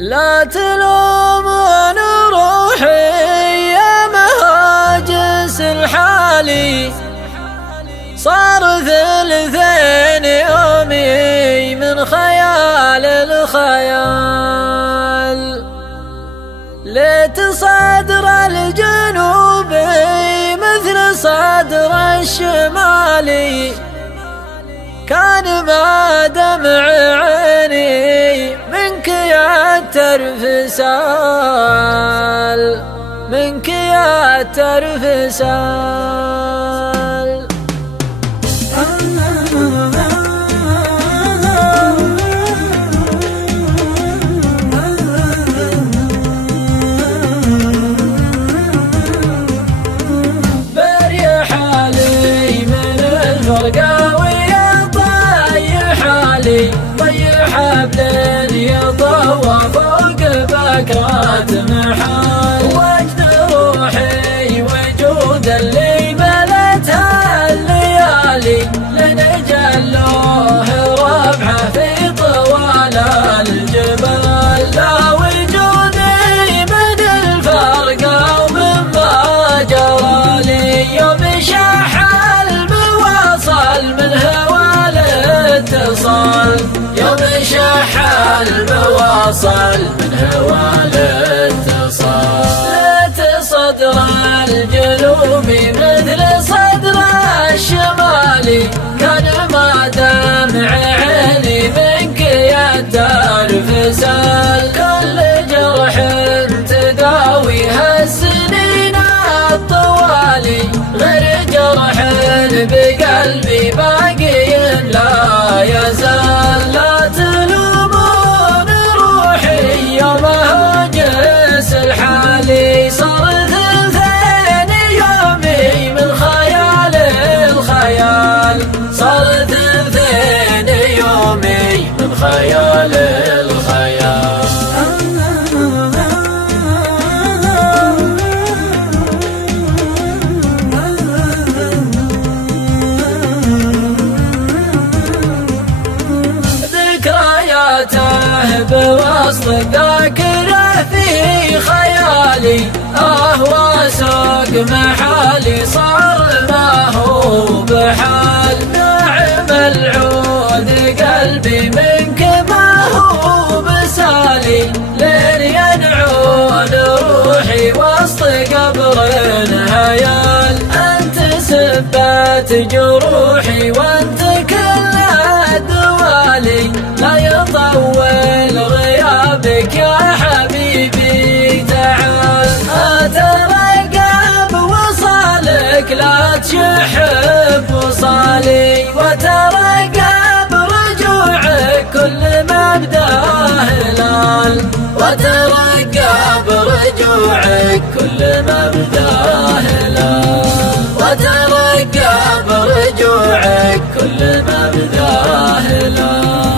لا تلومون روحي يا مهاجس الحالي، صار ثلثين يومي من خيال الخيال. ليت صدر الجنوبي مثل صدر الشمالي، كان ما دمع عيني منك يترفسال، منك يترفسال. بريح حالي من الفرقاوي طيح حبل يطوى فوق بكرات محال، وجد روحي وجود اللي ملتها الليالي، لنجلوه ربعه في طوال الجبال. لا وجودي من الفرقة ومما جرى لي يوم شاح المواصل من هوى الاتصال، يوم شاح المواصل من هوى الاتصال. ليت صدر الجنوبي مثل صدر الشمالي، كان ما دمع عيني منك يترفسال. كل جرح تداويها السنين الطوالي، غير جرح بقلبي باقي لا يزال. لا تلومون روحي يا مهاجس الحالي، صار ثلثين يومي من خيال الخيال، صار ثلثين يومي من خيال الخيال. بوسط ذاكرة في خيالي، وسوق محالي صار ما هو بحال. ناعم العود قلبي منك ما هو بسالي، لين ينعون روحي وسط قبر هيال. أنت سبت جروحي وأنت كل الدوالي، لا يطول غيابك يا حبيبي تعال. أترقب وصالك لا تشحب وصالي، وترقب رجوعك كل ما بداه هلال، وترقب رجوعك كل ما بداه هلال، وترقب رجوعك كل ما بداه هلال.